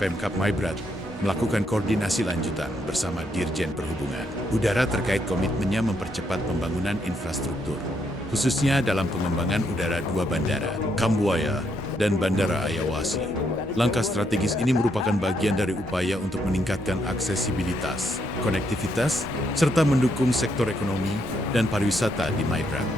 Pemkab Maibrat melakukan koordinasi lanjutan bersama Dirjen Perhubungan Udara terkait komitmennya mempercepat pembangunan infrastruktur, khususnya dalam pengembangan udara dua bandara, Kambuaya dan Bandara Ayawasi. Langkah strategis ini merupakan bagian dari upaya untuk meningkatkan aksesibilitas, konektivitas, serta mendukung sektor ekonomi dan pariwisata di Maibrat.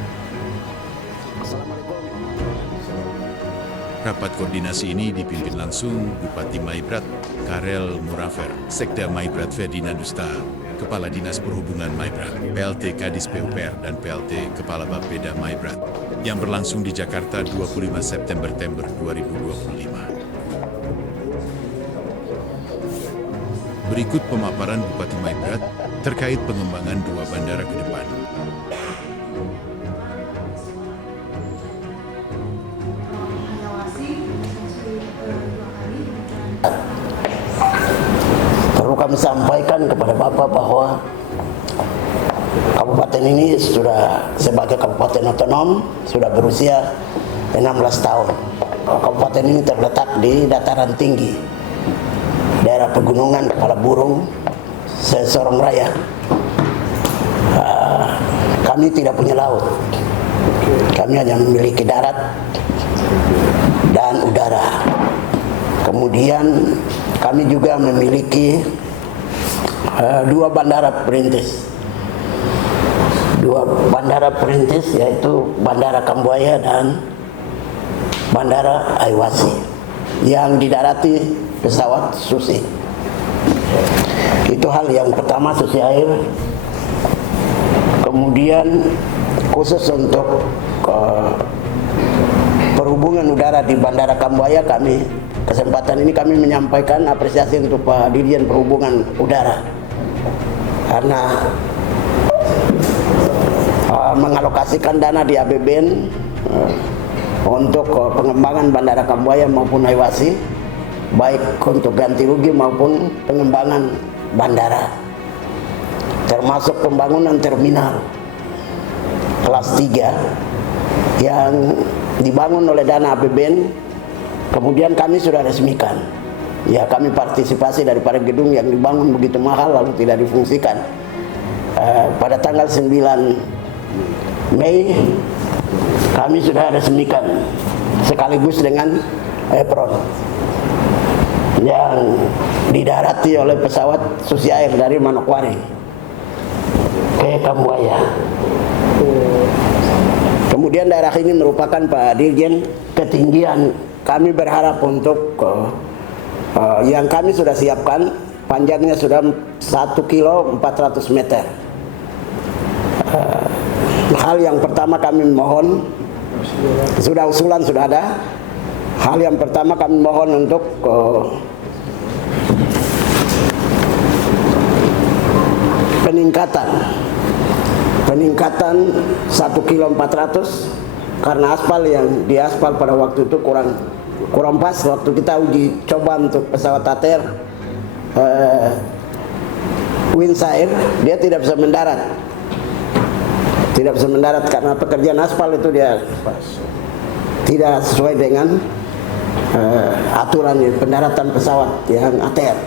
Rapat koordinasi ini dipimpin langsung Bupati Maibrat, Karel Murafer, Sekda Maibrat Ferdinand Dusta, Kepala Dinas Perhubungan Maibrat, PLT Kadis PUPR dan PLT Kepala Bapeda Maibrat, yang berlangsung di Jakarta 25 September 2025. Berikut pemaparan Bupati Maibrat terkait pengembangan dua bandara ke depan. Perlu kami sampaikan kepada Bapak bahwa kabupaten ini sudah sebagai kabupaten otonom sudah berusia 16 tahun. Kabupaten ini terletak di dataran tinggi, daerah pegunungan Kepala Burung, Sorong Raya. Kami tidak punya laut, kami hanya memiliki darat dan udara. Kemudian kami juga memiliki dua bandara perintis. Dua bandara perintis yaitu Bandara Kambuaya dan Bandara Ayawasi yang didarati pesawat Susi. Itu hal yang pertama, Susi Air. Kemudian khusus untuk perhubungan udara di Bandara Kambuaya, kesempatan ini kami menyampaikan apresiasi untuk Pak Dirjen Perhubungan Udara karena mengalokasikan dana di APBN untuk pengembangan Bandara Kambuaya maupun Ayawasi, baik untuk ganti rugi maupun pengembangan bandara, termasuk pembangunan terminal kelas 3 yang dibangun oleh dana APBN. Kemudian kami sudah resmikan. Ya, kami partisipasi daripada gedung yang dibangun begitu mahal lalu tidak difungsikan. Pada tanggal 9 Mei kami sudah resmikan sekaligus dengan apron yang didarati oleh pesawat Susi Air dari Manokwari ke Kambuaya. Kemudian daerah ini merupakan, Pak Dirjen, ketinggian. Kami berharap untuk yang kami sudah siapkan, panjangnya sudah 1 kilo 400 meter. Hal yang pertama kami mohon, sudah usulan sudah ada. Hal yang pertama kami mohon untuk peningkatan 1 kilo 400 karena aspal yang diaspal pada waktu itu kurang pas. Waktu kita uji coba untuk pesawat ATR Wings Air, dia tidak bisa mendarat karena pekerjaan aspal itu dia tidak sesuai dengan aturan pendaratan pesawat yang ATR,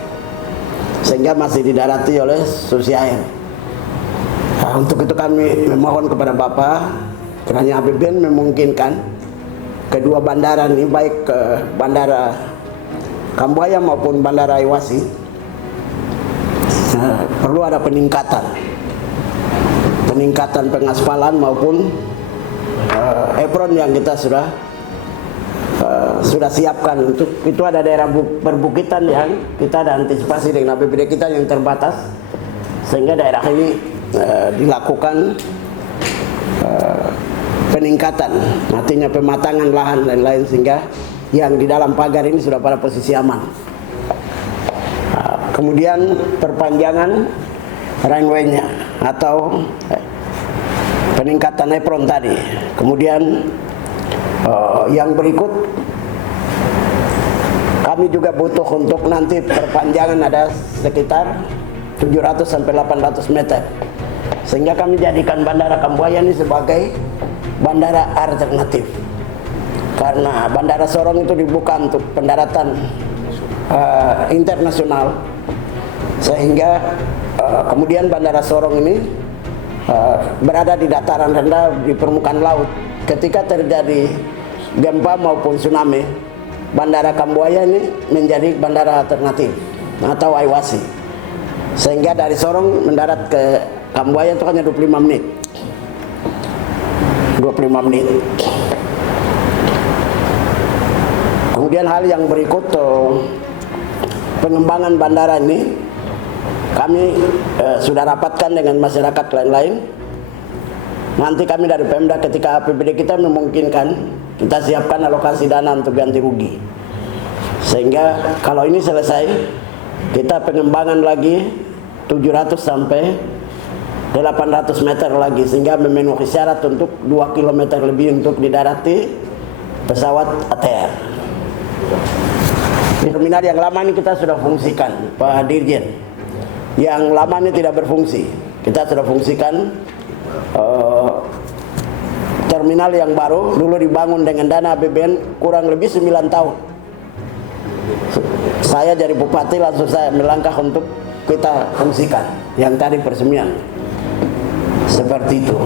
sehingga masih didarati oleh Susi Air. Untuk itu kami memohon kepada Bapak, kiranya APBN memungkinkan kedua bandara ini, baik ke Bandara Kambuaya maupun Bandara Ayawasi, perlu ada peningkatan pengaspalan maupun apron yang kita sudah siapkan. Untuk itu ada daerah perbukitan yang kita ada antisipasi dengan APBD kita yang terbatas, sehingga daerah ini dilakukan peningkatan, artinya pematangan lahan dan lain, sehingga yang di dalam pagar ini sudah pada posisi aman. Kemudian perpanjangan runway-nya atau peningkatan apron tadi. Kemudian yang berikut kami juga butuh untuk nanti perpanjangan ada sekitar 700 sampai 800 meter, sehingga kami jadikan Bandara Kambuaya ini sebagai bandara alternatif, karena Bandara Sorong itu dibuka untuk pendaratan internasional, sehingga kemudian Bandara Sorong ini berada di dataran rendah di permukaan laut. Ketika terjadi gempa maupun tsunami, Bandara Kambuaya ini menjadi bandara alternatif atau Aiwasi, sehingga dari Sorong mendarat ke Kambuaya itu hanya 25 menit. Kemudian hal yang berikut, pengembangan bandara ini kami sudah rapatkan dengan masyarakat lain-lain. Nanti kami dari Pemda ketika APBD kita memungkinkan, kita siapkan alokasi dana untuk ganti rugi. Sehingga kalau ini selesai, kita pengembangan lagi 700 sampai 800 meter lagi, sehingga memenuhi syarat untuk 2 km lebih untuk didarati pesawat ATR. Terminal yang lama ini kita sudah fungsikan, Pak Dirjen. Yang lama ini tidak berfungsi. Kita sudah fungsikan. Terminal yang baru dulu dibangun dengan dana APBN kurang lebih 9 tahun. Saya jadi bupati langsung saya melangkah untuk kita fungsikan yang tadi peresmian. Seperti itu.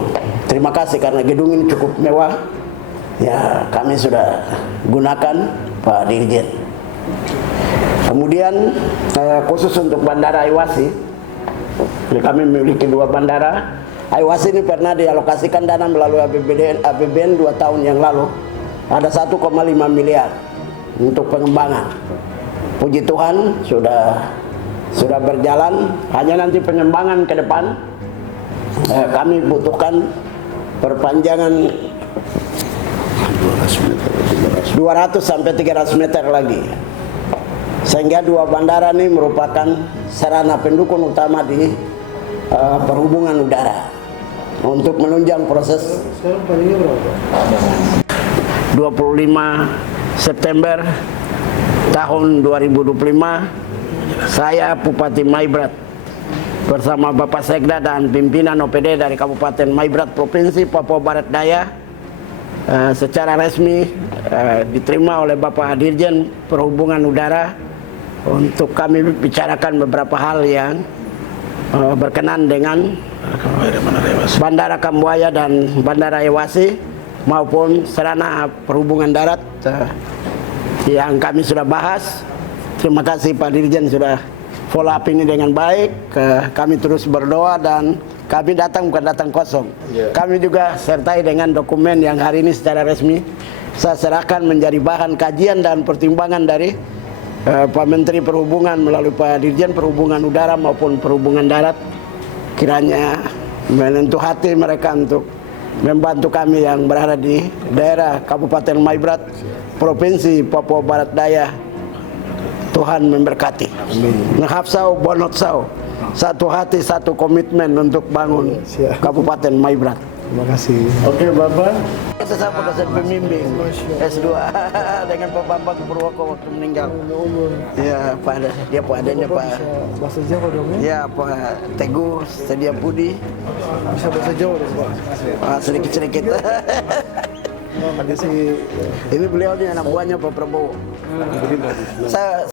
Terima kasih karena gedung ini cukup mewah. Ya, kami sudah gunakan, Pak Dirjen. Kemudian khusus untuk Bandara Aiwasi, kami memiliki 2 bandara. Aiwasi ini pernah dialokasikan dana melalui APBN 2 tahun yang lalu. Ada 1,5 miliar untuk pengembangan. Puji Tuhan sudah berjalan. Hanya nanti pengembangan ke depan kami butuhkan perpanjangan 200 sampai 300 meter lagi. Sehingga 2 bandara ini merupakan sarana pendukung utama di perhubungan udara untuk menunjang proses. 25 September tahun 2025, saya Bupati Maibrat bersama Bapak Sekda dan pimpinan OPD dari Kabupaten Maibrat Provinsi Papua Barat Daya secara resmi diterima oleh Bapak Dirjen Perhubungan Udara untuk kami bicarakan beberapa hal yang berkenan dengan Bandara Kambuaya dan Bandara Aiwasi maupun sarana perhubungan darat yang kami sudah bahas. Terima kasih Pak Dirjen sudah follow up ini dengan baik. Kami terus berdoa dan kami datang bukan datang kosong. Kami juga sertai dengan dokumen yang hari ini secara resmi saya serahkan menjadi bahan kajian dan pertimbangan dari Pak Menteri Perhubungan melalui Pak Dirjen Perhubungan Udara maupun Perhubungan Darat. Kiranya menyentuh hati mereka untuk membantu kami yang berada di daerah Kabupaten Maibrat, Provinsi Papua Barat Daya. Tuhan memberkati. Ngahapsau bonotsau. Satu hati, satu komitmen untuk bangun Kabupaten Maibrat. Terima kasih. Oke Bapak. Saya dosen pembimbing S2 dengan Pak Bambang Purwoko waktu meninggal. Ya Pak, dia Pak adanya Pak. Bahasa Jawa dong ya? Ya Pak Teguh Sedia Budi. Bisa bahasa Jawa dong Pak? Sedikit-sedikit. Ini beliau nih anak buahnya Pak Prabowo. Saya